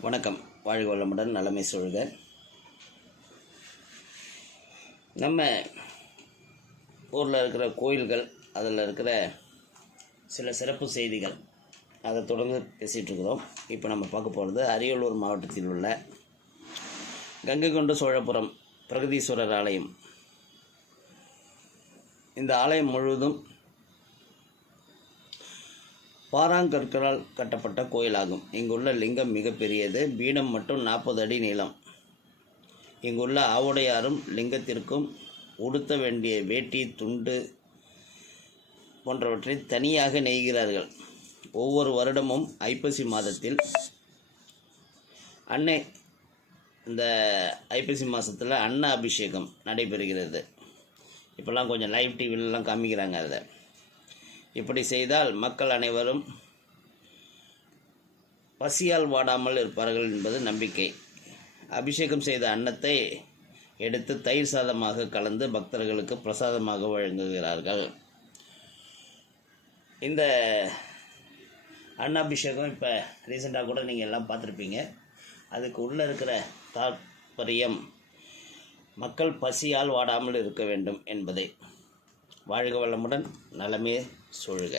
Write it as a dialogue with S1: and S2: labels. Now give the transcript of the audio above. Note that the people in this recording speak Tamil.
S1: வணக்கம். வாழ்க வளமுடன் நலமை சொல்க நம்ம ஊரில் இருக்கிற கோயில்கள் அதில் இருக்கிற சில சிறப்பு செய்திகள் அதை தொடர்ந்து பேசிகிட்ருக்கிறோம் இப்போ நம்ம பார்க்க போகிறது அரியலூர் மாவட்டத்தில் உள்ள கங்கை கொண்ட சோழபுரம் பிரகதீஸ்வரர் ஆலயம். இந்த ஆலயம் முழுவதும் பாறாங்கற்களால் கட்டப்பட்ட கோயிலாகும். இங்குள்ள லிங்கம் மிகப்பெரியது பீடம் மட்டும் நாற்பது அடி நீளம். இங்குள்ள ஆவுடையாரும் லிங்கத்திற்கும் உடுத்த வேண்டிய வேட்டி துண்டு போன்றவற்றை தனியாக நெய்கிறார்கள். ஒவ்வொரு வருடமும் ஐப்பசி மாதத்தில் அன்னை இந்த ஐப்பசி மாதத்தில் அன்ன அபிஷேகம் நடைபெறுகிறது. இப்போல்லாம் கொஞ்சம் லைவ் டிவிலலாம் காமிக்கிறாங்க அதை. இப்படி செய்தால் மக்கள் அனைவரும் பசியால் வாடாமல் இருப்பார்கள் என்பது நம்பிக்கை. அபிஷேகம் செய்த அன்னத்தை எடுத்து தயிர் சாதமாக கலந்து பக்தர்களுக்கு பிரசாதமாக வழங்குகிறார்கள். இந்த அன்னாபிஷேகம் இப்போ ரீசெண்டாக கூட நீங்கள் எல்லாம் பார்த்துருப்பீங்க. அதுக்கு உள்ளே இருக்கிற தாற்பயம் மக்கள் பசியால் வாடாமல் இருக்க வேண்டும் என்பதை. வாழ்க வளமுடன் நலமே சொல்க